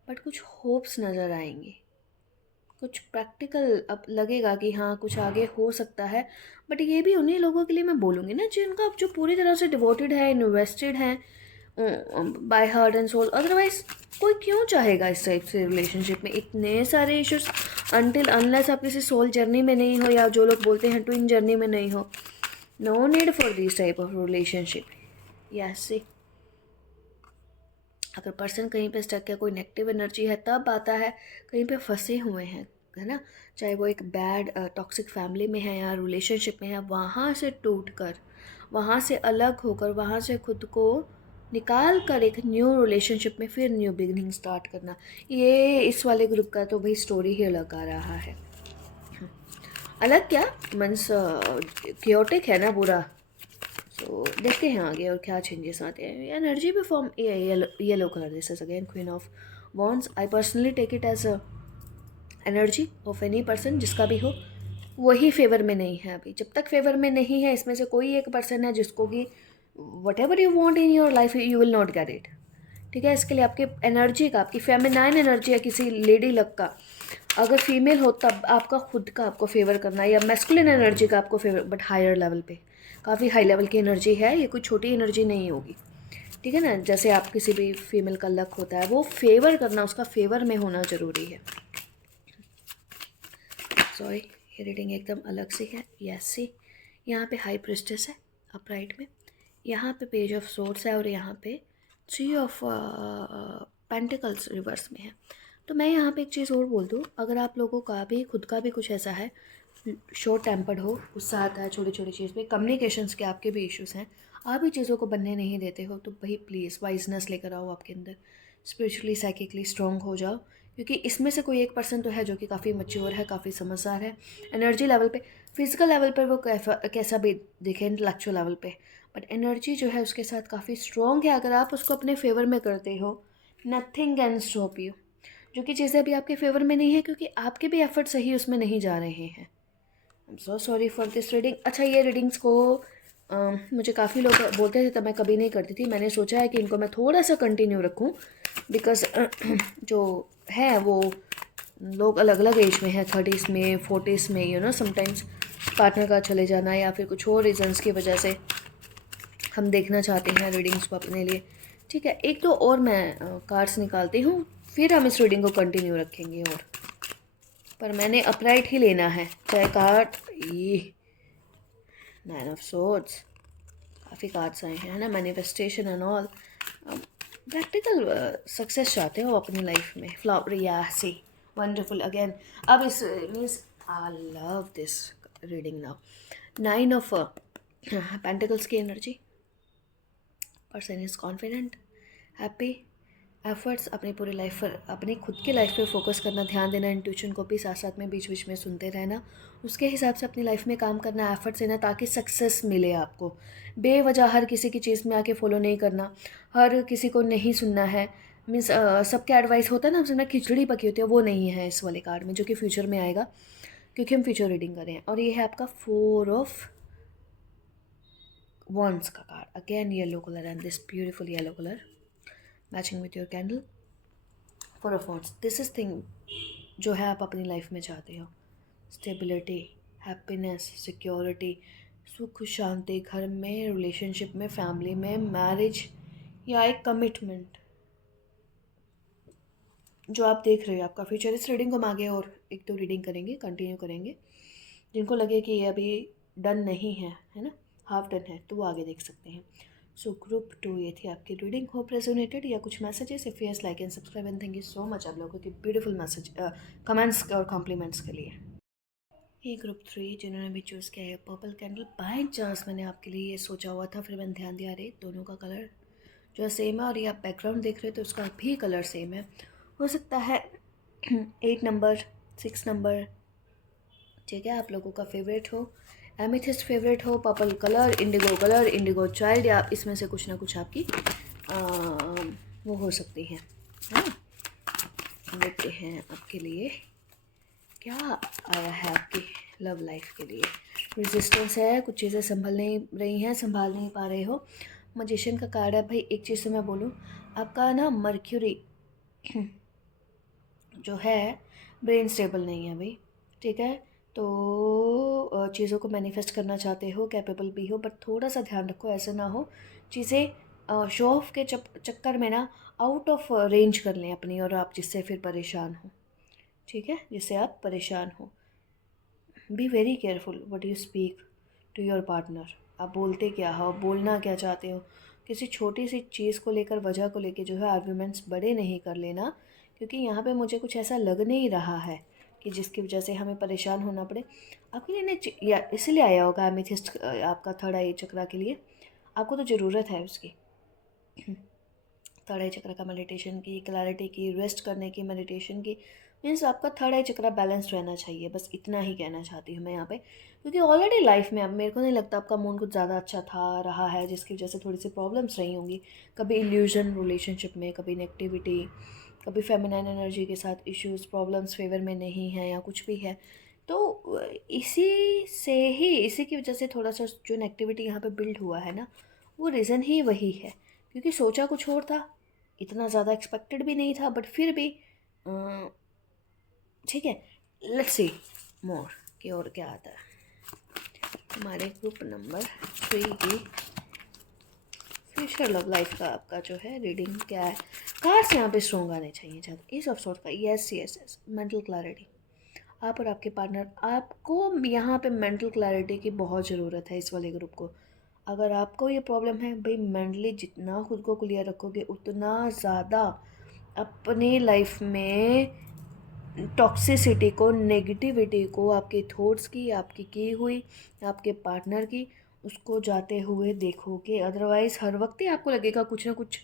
बट कुछ होप्स नज़र आएंगी, कुछ प्रैक्टिकल अब लगेगा कि हाँ कुछ आगे हो सकता है। बट ये भी उन्हीं लोगों के लिए मैं बोलूँगी ना जिनका जो पूरी तरह से डिवोटेड है, इन्वेस्टेड है by heart and soul. Otherwise कोई क्यों चाहेगा इस टाइप से रिलेशनशिप में, इतने सारे इश्यूज, अनटिल अनलेस आप किसी सोल जर्नी में नहीं हो, या जो लोग बोलते हैं ट्विन जर्नी में नहीं हो, no need for this type of relationship. Yes, अगर पर्सन कहीं पे स्टक है, कोई नेगेटिव एनर्जी है, तब आता है कहीं पे फंसे हुए हैं, है ना, चाहे वो एक बैड टॉक्सिक फैमिली में है या रिलेशनशिप में है, वहाँ से टूट कर, वहाँ से अलग होकर, वहाँ से खुद को निकाल कर एक न्यू रिलेशनशिप में फिर न्यू बिगनिंग स्टार्ट करना, ये इस वाले ग्रुप का तो भाई स्टोरी ही अलग आ रहा है। अलग क्या मीन्स क्योटिक है ना पूरा। तो देखते हैं आगे और क्या चेंजेस आते हैं। एनर्जी भी form yellow colour, this is again queen of wands. I personally take it as a energy of any person, जिसका भी हो वही फेवर में नहीं है अभी। जब तक फेवर में नहीं है इसमें से कोई एक पर्सन है जिसको कि what ever you want in your life you will not get it. ठीक है, इसके लिए आपकी एनर्जी का, आपकी फेमिनाइन एनर्जी है किसी लेडी लक का, अगर फीमेल हो तब आपका खुद का आपको फेवर करना है, या मैस्कुलिन एनर्जी का आपको फेवर, बट हायर लेवल पे, काफ़ी हाई लेवल की एनर्जी है ये, कोई छोटी एनर्जी नहीं होगी। ठीक है ना, जैसे आप किसी भी फीमेल का लक होता है वो फेवर करना, उसका फेवर में होना ज़रूरी है। सॉरी, ये रीडिंग एकदम अलग सी है। यस सी, यहाँ पे हाई प्रिस्टेस है अपराइट में, यहाँ पे पेज ऑफ सोर्ड्स है, और यहाँ पे थ्री ऑफ पेंटिकल्स रिवर्स में है। तो मैं यहाँ पे एक चीज़ और बोल दूँ, अगर आप लोगों का भी खुद का भी कुछ ऐसा है, शॉर्ट टेम्पर्ड हो, गुस्सा आता है छोटी छोटी चीज़ पे, कम्युनिकेशंस के आपके भी इश्यूज़ हैं, आप भी चीज़ों को बनने नहीं देते हो, तो भाई प्लीज़ वाइजनेस लेकर आओ आपके अंदर, स्पिरिचुअली साइकिकली स्ट्रॉन्ग हो जाओ। क्योंकि इसमें से कोई एक पर्सन तो है जो कि काफ़ी मैच्योर है, काफ़ी समझदार है एनर्जी लेवल पे। फिजिकल लेवल पर वो कैसा भी दिखे इंटेलेक्चुअल लेवल पे, बट एनर्जी जो है उसके साथ काफ़ी स्ट्रॉन्ग है। अगर आप उसको अपने फेवर में करते हो, नथिंग कैन स्टॉप यू। जो कि चीज़ें अभी आपके फेवर में नहीं है क्योंकि आपके भी एफर्ट सही उसमें नहीं जा रहे हैं। I am so sorry for this reading. अच्छा, ये रीडिंग्स को मुझे काफ़ी लोग बोलते थे तब मैं कभी नहीं करती थी। मैंने सोचा है कि इनको मैं थोड़ा सा कंटिन्यू रखूं, बिकॉज जो है वो लोग अलग अलग एज में है, 30s में, 40s में, यू नो समटाइम्स पार्टनर का चले जाना या फिर कुछ और रीजंस की वजह से हम देखना चाहते हैं रीडिंग्स को अपने लिए। ठीक है, एक तो और मैं कार्ड्स निकालती हूँ, फिर हम इस रीडिंग को कंटिन्यू रखेंगे। और पर मैंने अपराइट ही लेना है, चाहे कार्ड ये 9 ऑफ सोर्ड्स, काफ़ी कार्ड्स आए हैं ना, manifestation and all. Practical success चाहते हो अपनी लाइफ में, फ्लावर या सी वंडरफुल अगेन। अब इस means I love this reading now. 9 of pentacles की energy, person is confident, happy, efforts अपनी पूरी लाइफ पर, अपनी खुद की लाइफ पे फोकस करना, ध्यान देना, इंट्यूशन को भी साथ साथ में बीच बीच में सुनते रहना, उसके हिसाब से अपनी लाइफ में काम करना, एफर्ट्स देना ताकि सक्सेस मिले आपको। बेवजह हर किसी की चीज़ में आके फॉलो नहीं करना, हर किसी को नहीं सुनना है। मीन्स सबके एडवाइस होता है ना, हमसे खिचड़ी पकी होती है, वो नहीं है इस वाले कार्ड में, जो कि फ्यूचर में आएगा क्योंकि हम फ्यूचर रीडिंग कर रहे हैं। और ये है आपका 4 ऑफ wands का card, again yellow colour and this beautiful yellow colour matching with your candle. 4 of wands, this is thing जो है आप अपनी लाइफ में चाहते हो, स्टेबिलिटी, हैप्पीनेस, सिक्योरिटी, सुख शांति घर में, रिलेशनशिप में, फैमिली में, मैरिज या एक कमिटमेंट जो आप देख रहे हो आपका फ्यूचर। इस रीडिंग को हम आगे और एक दो रीडिंग करेंगे, कंटिन्यू करेंगे। जिनको लगे कि ये अभी डन नहीं है ना, हाफ डन है, तो वो आगे देख सकते हैं। सो ग्रुप 2 ये थी आपकी रीडिंग। होप रेजोनेटेड, या कुछ messages, if yes like and subscribe and thank you so much आप लोगों के ब्यूटीफुल मैसेज, कमेंट्स और कॉम्प्लीमेंट्स के लिए। ये ग्रुप 3 जिन्होंने भी चूज़ किया है पर्पल कैंडल, बाय चांस मैंने आपके लिए ये सोचा हुआ था, फिर मैंने ध्यान दिया, अरे दोनों का कलर जो है सेम है, और ये आप बैकग्राउंड देख रहे हो तो उसका भी कलर सेम है। हो सकता है 8 नंबर, 6 नंबर, ठीक है, आप लोगों का फेवरेट हो, एमिथिस्ट फेवरेट हो, पर्पल कलर, इंडिगो चाइल्ड, या इसमें से कुछ ना कुछ आपकी वो हो सकती हैं। हाँ, देखते हैं आपके लिए क्या आया है आपकी लव लाइफ के लिए। रेजिस्टेंस है, कुछ चीज़ें संभल नहीं रही हैं, संभाल नहीं पा रहे हो। मजिशियन का कार्ड है। भाई एक चीज़ से मैं बोलूँ, आपका ना मर्क्यूरी जो है ब्रेन स्टेबल नहीं है भाई, ठीक है। तो चीज़ों को मैनिफेस्ट करना चाहते हो, कैपेबल भी हो, बट थोड़ा सा ध्यान रखो ऐसा ना हो चीज़ें शो ऑफ के चक्कर में ना आउट ऑफ रेंज कर लें अपनी, और आप जिससे फिर परेशान हो, ठीक है, जिससे आप परेशान हो। Be very careful what you speak to your partner. आप बोलते क्या हो, बोलना क्या चाहते हो। किसी छोटी सी चीज़ को लेकर, वजह को लेकर जो है आर्ग्यूमेंट्स बड़े नहीं कर लेना, क्योंकि यहाँ पे मुझे कुछ ऐसा लग नहीं रहा है कि जिसकी वजह से हमें परेशान होना पड़े। आपके लिए या इसीलिए आया होगा एमेथिस्ट आपका थर्ड आई चक्रा के लिए, आपको तो ज़रूरत है उसकी। थर्ड आई चक्र का मेडिटेशन की, क्लैरिटी की, रेस्ट करने की, मेडिटेशन की। मीन्स आपका थर्ड आई चक्र बैलेंस रहना चाहिए, बस इतना ही कहना चाहती हूँ मैं यहाँ पे। क्योंकि ऑलरेडी लाइफ में अब मेरे को नहीं लगता आपका मूड कुछ ज़्यादा अच्छा था रहा है, जिसकी वजह से थोड़ी सी प्रॉब्लम्स रही होंगी। कभी इल्यूजन रिलेशनशिप में, कभी नेगेटिविटी, कभी फेमिनाइन एनर्जी के साथ इश्यूज़, प्रॉब्लम्स फेवर में नहीं है या कुछ भी है। तो इसी से ही, इसी की वजह से थोड़ा सा जो नेगेटिविटी यहाँ पे बिल्ड हुआ है ना, वो रीज़न ही वही है। क्योंकि सोचा कुछ और था, इतना ज़्यादा एक्सपेक्टेड भी नहीं था, बट फिर भी ठीक है। लेट्स सी मोर कि और क्या आता है। हमारे ग्रुप नंबर 3 की फ्यूचर लव लाइफ का आपका जो है रीडिंग क्या है। कार्ड्स यहाँ पे स्ट्रॉन्ग आने चाहिए ज़्यादा। एस ऑफ सॉर्ड का, yes yes yes, mental clarity. आप और आपके पार्टनर, आपको यहाँ पे मेंटल क्लैरिटी की बहुत ज़रूरत है इस वाले ग्रुप को। अगर आपको ये प्रॉब्लम है भाई, मेंटली जितना खुद को क्लियर रखोगे उतना ज़्यादा अपनी लाइफ में टॉक्सिसिटी को, नेगेटिविटी को, आपके थॉट्स की, आपकी की हुई, आपके पार्टनर की, उसको जाते हुए देखोगे। अदरवाइज़ हर वक्त ही आपको लगेगा कुछ ना कुछ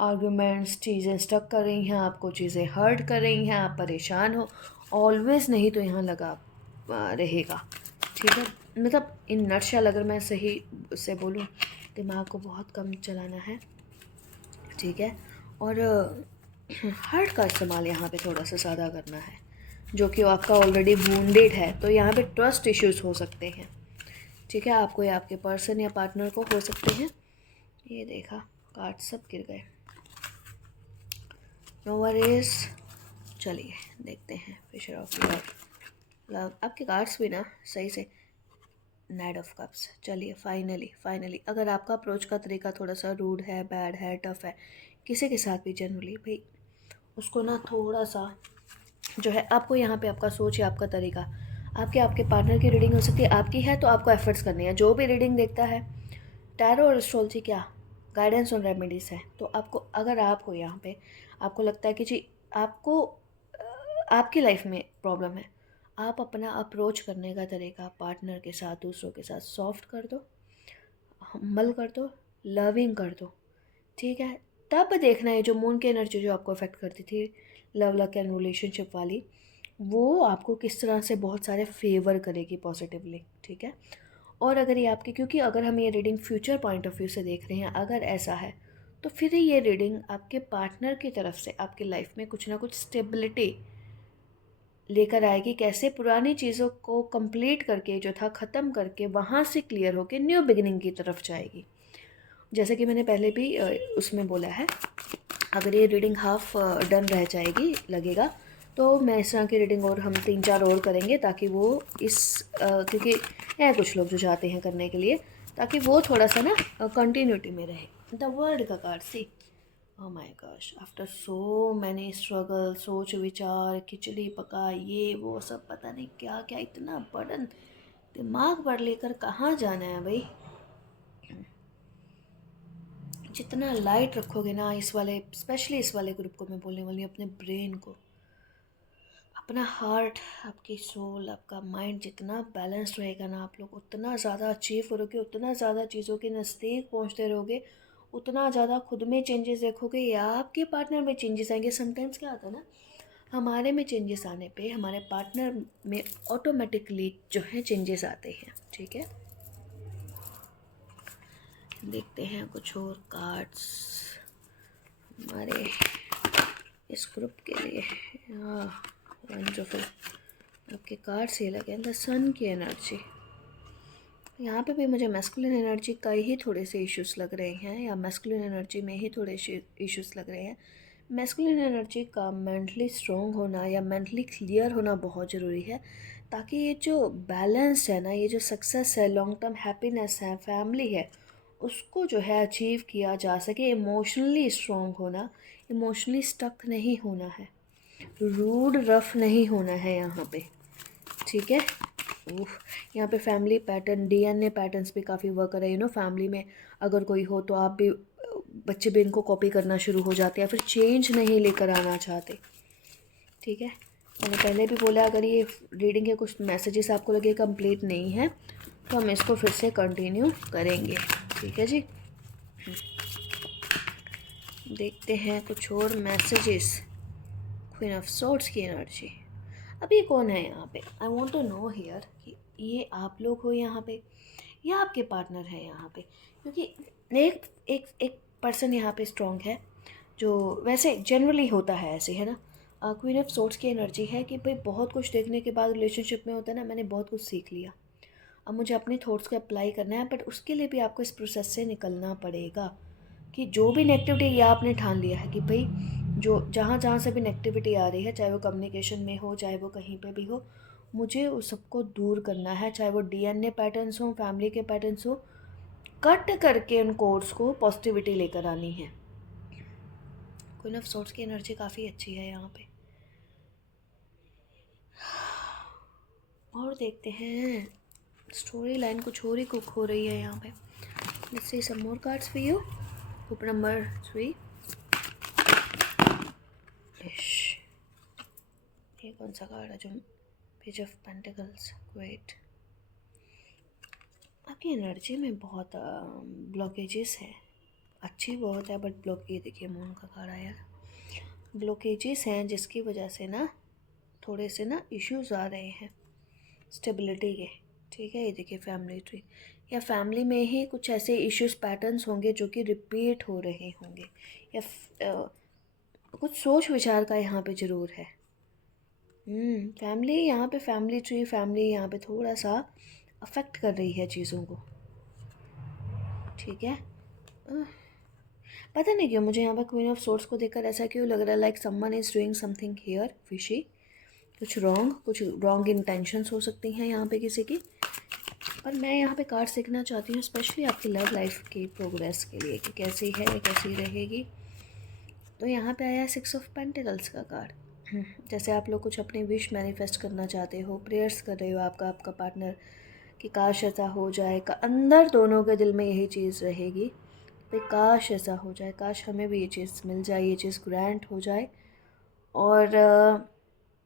आर्गूमेंट्स, चीज़ें स्टक कर रही हैं आपको, चीज़ें हर्ट कर रही हैं, आप परेशान हो। ऑलवेज़ नहीं तो यहाँ लगा रहेगा। ठीक है, मतलब इन नटशेल अगर मैं सही से बोलूँ, दिमाग को बहुत कम चलाना है। ठीक है, और हार्ट का इस्तेमाल यहाँ पे थोड़ा सा ज़्यादा करना है, जो कि आपका ऑलरेडी वूंडेड है। तो यहाँ पे ट्रस्ट इश्यूज़ हो सकते हैं। ठीक है, आपको या आपके पर्सन या पार्टनर को हो सकते हैं। ये देखा, कार्ड सब गिर गए। नो वरीज, चलिए देखते हैं फिशर ऑफ लव। आपके कार्ड्स भी ना सही से, नाइट ऑफ कप्स। चलिए फाइनली अगर आपका अप्रोच का तरीका थोड़ा सा रूड है, बैड है, टफ है, किसी के साथ भी जनरली भाई, उसको ना थोड़ा सा जो है, आपको यहाँ पे आपका सोच या आपका तरीका, आपके पार्टनर की रीडिंग हो सकती है, आपकी है तो आपको एफर्ट्स करनी है। जो भी रीडिंग देखता है, टैरो और एस्ट्रोलॉजी क्या गाइडेंस और रेमेडीज़ है। तो आपको, अगर आप हो यहाँ पे, आपको लगता है कि जी आपको आपकी लाइफ में प्रॉब्लम है, आप अपना अप्रोच करने का तरीका पार्टनर के साथ, दूसरों के साथ सॉफ्ट कर दो, हम्बल कर दो, लविंग कर दो। ठीक है, तब देखना है जो मून की एनर्जी जो आपको अफेक्ट करती थी, लव लक एंड रिलेशनशिप वाली, वो आपको किस तरह से बहुत सारे फेवर करेगी पॉजिटिवली। ठीक है, और अगर ये आपकी, क्योंकि अगर हम ये reading future point of view से देख रहे हैं, अगर ऐसा है तो फिर ये रीडिंग आपके पार्टनर की तरफ से आपकी लाइफ में कुछ ना कुछ स्टेबिलिटी लेकर आएगी। कैसे पुरानी चीज़ों को कंप्लीट करके, जो था ख़त्म करके, वहाँ से क्लियर होकर न्यू बिगिनिंग की तरफ जाएगी। जैसे कि मैंने पहले भी उसमें बोला है, अगर ये रीडिंग हाफ डन रह जाएगी लगेगा, तो मैं इस तरह की रीडिंग और हम 3-4 और करेंगे, ताकि वो इस क्योंकि है कुछ लोग जो चाहते हैं करने के लिए, ताकि वो थोड़ा सा ना कंटिन्यूटी में रहे। द वर्ल्ड का card, see, oh my gosh, after so many struggle, सोच विचार, खिचड़ी पका, ये वो सब, पता नहीं क्या क्या, इतना बर्डन दिमाग पर लेकर कहाँ जाना है भाई। जितना लाइट रखोगे ना इस वाले, स्पेशली इस वाले ग्रुप को मैं बोलने वाली हूँ, अपने ब्रेन को, अपना हार्ट, आपकी सोल, आपका माइंड जितना बैलेंस रहेगा ना, आप लोग उतना ज़्यादा अचीव करोगे, उतना ज़्यादा चीज़ों के नज़दीक पहुँचते रहोगे, उतना ज़्यादा खुद में चेंजेस देखोगे या आपके पार्टनर में चेंजेस आएंगे। समटाइम्स क्या होता है ना, हमारे में चेंजेस आने पे हमारे पार्टनर में ऑटोमेटिकली जो है चेंजेस आते हैं। ठीक है, देखते हैं कुछ और कार्ड्स हमारे इस ग्रुप के लिए। वंडरफुल, आपके कार्ड्स ये लगे, द सन की एनर्जी। यहाँ पे भी मुझे मैस्कुलिन एनर्जी का ही थोड़े से इश्यूज़ लग रहे हैं, या मैस्कुलिन एनर्जी में ही थोड़े इश्यूज़ लग रहे हैं। मैस्कुलिन एनर्जी का मेंटली स्ट्रॉन्ग होना या मेंटली क्लियर होना बहुत ज़रूरी है, ताकि ये जो बैलेंस है ना, ये जो सक्सेस है, लॉन्ग टर्म हैप्पीनेस है, फैमिली है, उसको जो है अचीव किया जा सके। इमोशनली स्ट्रॉन्ग होना, इमोशनली स्टक नहीं होना है, रूड रफ नहीं होना है यहाँ पे। ठीक है, यहाँ पे फैमिली पैटर्न, डीएनए पैटर्न्स भी काफ़ी वर्क कर रहे हैं। फैमिली में अगर कोई हो तो आप भी, बच्चे भी इनको कॉपी करना शुरू हो जाते हैं, फिर चेंज नहीं लेकर आना चाहते। ठीक है, मैंने पहले भी बोला, अगर ये रीडिंग के कुछ मैसेजेस आपको लगे कंप्लीट नहीं है तो हम इसको फिर से कंटिन्यू करेंगे। ठीक है जी, देखते हैं कुछ और मैसेजेस। क्वीन ऑफ सोर्ड्स की एनर्जी। अब ये कौन है यहाँ पे? I want to know here कि ये आप लोग हो यहाँ पे या आपके पार्टनर है यहाँ पे, क्योंकि एक एक एक पर्सन यहाँ पे स्ट्रॉन्ग है, जो वैसे जनरली होता है ऐसे, है ना। क्वीन ऑफ सोर्ड्स की एनर्जी है कि भाई बहुत कुछ देखने के बाद रिलेशनशिप में होता है ना, मैंने बहुत कुछ सीख लिया, अब मुझे अपने थॉट्स को अप्लाई करना है, बट उसके लिए भी आपको इस प्रोसेस से निकलना पड़ेगा कि जो भी नेगेटिविटी, या आपने ठान लिया है कि भाई जो जहाँ जहाँ से भी नेगेटिविटी आ रही है, चाहे वो कम्युनिकेशन में हो, चाहे वो कहीं पे भी हो, मुझे उस सबको दूर करना है, चाहे वो डीएनए पैटर्न्स हो, फैमिली के पैटर्न्स हो, कट करके उन कोड्स को पॉजिटिविटी लेकर आनी है। क्वीन ऑफ सोर्ड्स की एनर्जी काफ़ी अच्छी है यहाँ पे। और देखते हैं स्टोरी लाइन कुछ और ही कुक हो रही है यहाँ पे। Let's see some more cards for you. Group number 3। ये कौन सा कार्ड है जो? Page of pentacles. ग्रेट। आपकी एनर्जी में बहुत ब्लॉकेजेस है, अच्छी बहुत है, बट ब्लॉकेज, देखिए मून का कार्ड आया, ब्लॉकेजेस हैं जिसकी वजह से ना थोड़े से ना इश्यूज आ रहे हैं स्टेबिलिटी के। ठीक है, ये देखिए फैमिली ट्री, या फैमिली में ही कुछ ऐसे इश्यूज पैटर्न्स होंगे जो कि रिपीट हो रहे होंगे, या कुछ सोच विचार का यहाँ पे ज़रूर है। फैमिली, यहाँ पे फैमिली ट्री, फैमिली यहाँ पे थोड़ा सा अफेक्ट कर रही है चीज़ों को। ठीक है, पता नहीं क्यों मुझे यहाँ पर क्वीन ऑफ सोर्ड्स को देखकर ऐसा क्यों लग रहा है, like someone is doing something here fishy, कुछ रॉन्ग इंटेंशंस हो सकती हैं यहाँ पे किसी की। पर मैं यहाँ पे कार्ड सीखना चाहती हूँ स्पेशली आपकी लव लाइफ की प्रोग्रेस के लिए कि कैसी है, कैसी रहेगी। तो यहाँ पे आया है 6 ऑफ पेंटिकल्स का कार्ड। जैसे आप लोग कुछ अपनी विश मैनिफेस्ट करना चाहते हो, प्रेयर्स कर रहे हो, आपका पार्टनर कि काश ऐसा हो जाए, का अंदर दोनों के दिल में यही चीज़ रहेगी भाई काश ऐसा हो जाए, काश हमें भी ये चीज़ मिल जाए, ये चीज़ ग्रांट हो जाए। और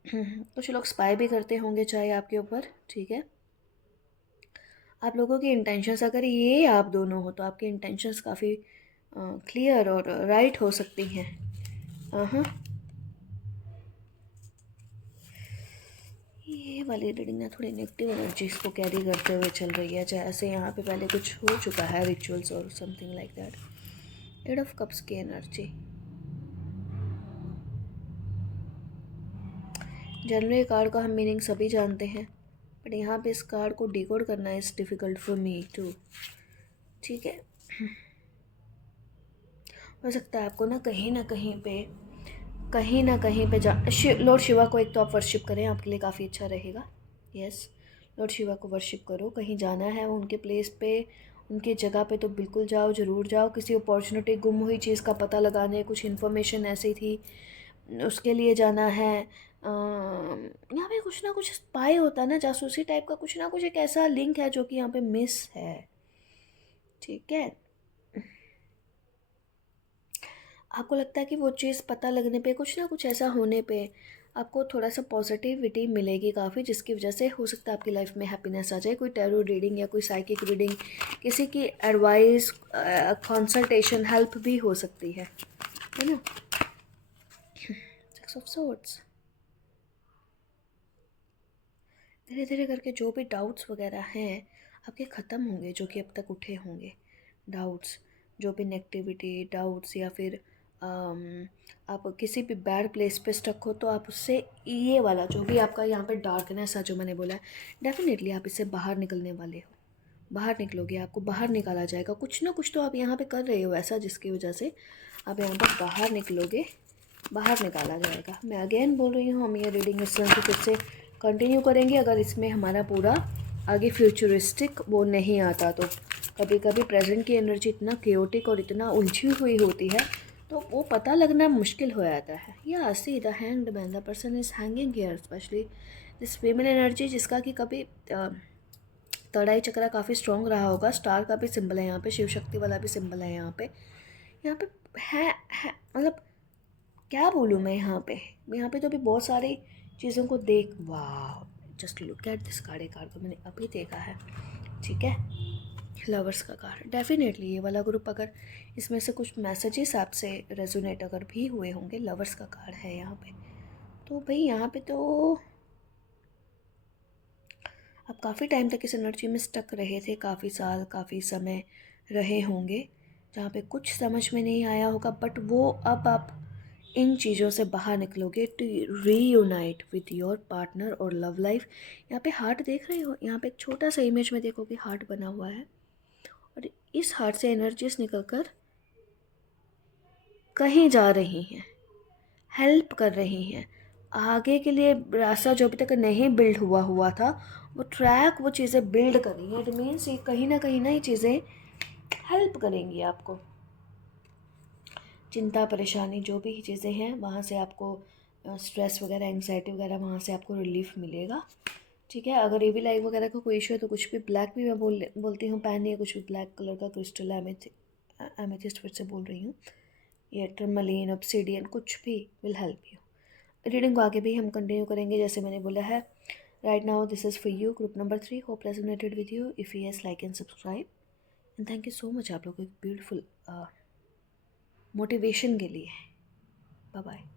कुछ लोग स्पाई भी करते होंगे चाहे आपके ऊपर। ठीक है, आप लोगों की इंटेंशंस, अगर ये आप दोनों हो तो आपकी इंटेंशंस काफ़ी क्लियर और राइट हो सकती हैं। हाँ, ये वाली रीडिंग ना थोड़ी नेगेटिव एनर्जीज को कैरी करते हुए चल रही है, जैसे यहाँ पे पहले कुछ हो चुका है रिचुअल्स और something like that. 8 of cups की एनर्जी। जनरली कार्ड का हम मीनिंग सभी जानते हैं, बट यहाँ पे इस कार्ड को डिकोड करना is difficult for me too. ठीक है, हो सकता है आपको ना कहीं ना कहीं पे लॉर्ड शिवा को एक तो आप वर्शिप करें, आपके लिए काफ़ी अच्छा रहेगा। यस, लॉर्ड शिवा को वर्शिप करो। कहीं जाना है उनके प्लेस पे, उनकी जगह पे तो बिल्कुल जाओ, ज़रूर जाओ। किसी अपॉर्चुनिटी, गुम हुई चीज़ का पता लगाने, कुछ इन्फॉर्मेशन ऐसी थी उसके लिए जाना है। यहाँ पे कुछ ना कुछ स्पाई होता है ना, जासूसी टाइप का कुछ ना कुछ एक ऐसा लिंक है जो कि यहाँ पे मिस है। ठीक है, आपको लगता है कि वो चीज़ पता लगने पे, कुछ ना कुछ ऐसा होने पे आपको थोड़ा सा पॉजिटिविटी मिलेगी काफ़ी, जिसकी वजह से हो सकता है आपकी लाइफ में हैप्पीनेस आ जाए। कोई टैरो रीडिंग या कोई साइकिक रीडिंग, किसी की एडवाइस, कंसल्टेशन, हेल्प भी हो सकती है ना। 6 ऑफ सोर्ड्स। धीरे धीरे करके जो भी डाउट्स वगैरह हैं आपके ख़त्म होंगे, जो कि अब तक उठे होंगे डाउट्स, जो भी नेगेटिविटी डाउट्स, या फिर आप किसी भी बैड प्लेस पे स्टक हो तो आप उससे, ये वाला जो भी आपका यहाँ पे डार्कनेस है जो मैंने बोला है, डेफिनेटली आप इससे बाहर निकलने वाले हो, बाहर निकलोगे, आपको बाहर निकाला जाएगा। कुछ ना कुछ तो आप यहाँ पे कर रहे हो ऐसा जिसकी वजह से आप यहाँ पर बाहर निकलोगे, बाहर निकाला जाएगा। मैं अगेन बोल रही हूँ, हम ये रीडिंग इस तरह से फिर से कंटिन्यू करेंगे अगर इसमें हमारा पूरा आगे फ्यूचरिस्टिक वो नहीं आता तो। कभी कभी प्रेजेंट की एनर्जी इतना केओटिक और इतना उलझी हुई होती है तो वो पता लगना मुश्किल हो जाता है। या see the hanged man, the person is hanging here, specially this female energy जिसका कि कभी थर्ड आई चक्रा काफ़ी स्ट्रॉन्ग रहा होगा। स्टार का भी सिंबल है यहाँ पे, शिव शक्ति वाला भी सिंबल है यहाँ पे। यहाँ पे है मतलब क्या बोलूँ मैं, यहाँ पे तो भी बहुत सारी चीज़ों को देख, वाह, just look at this card. ये कार्ड को मैंने अभी देखा है। ठीक है, लवर्स का कार्ड, डेफिनेटली ये वाला ग्रुप, अगर इसमें से कुछ मैसेजेस आपसे रेजोनेट अगर भी हुए होंगे, लवर्स का कार्ड है यहाँ पे, तो भाई यहाँ पे तो आप काफ़ी टाइम तक इस एनर्जी में स्टक रहे थे, काफ़ी साल, काफ़ी समय रहे होंगे, जहाँ पे कुछ समझ में नहीं आया होगा, बट वो अब आप इन चीज़ों से बाहर निकलोगे to reunite with your partner और लव लाइफ। यहाँ पे हार्ट देख रहे हो, यहाँ पे एक छोटा सा इमेज में देखोगे हार्ट बना हुआ है, और इस हार्ट से एनर्जीज निकल कर कहीं जा रही हैं, हेल्प कर रही हैं, आगे के लिए रास्ता जो अभी तक नहीं बिल्ड हुआ था, वो ट्रैक, वो चीज़ें बिल्ड कर रही हैं। इट मीन्स ये कहीं ना ये चीज़ें हेल्प करेंगी आपको। चिंता परेशानी जो भी चीज़ें हैं वहाँ से आपको स्ट्रेस वगैरह, एंग्जाइटी वगैरह, वहाँ से आपको रिलीफ मिलेगा। ठीक है, अगर एवी लाइफ वगैरह का कोई इशू है तो कुछ भी ब्लैक भी मैं बोलती हूँ पहनिए, कुछ भी ब्लैक कलर का क्रिस्टल, एमेथिस्ट फिर से बोल रही हूँ, ये टर्मलीन, ऑब्सिडियन, कुछ भी विल हेल्प यू। रीडिंग को आगे भी हम कंटिन्यू करेंगे जैसे मैंने बोला है। Right now this is for you, group number 3, hope resonated with you. If yes, like and subscribe, and thank you so much आप लोगों को एक ब्यूटीफुल मोटिवेशन के लिए। Bye bye.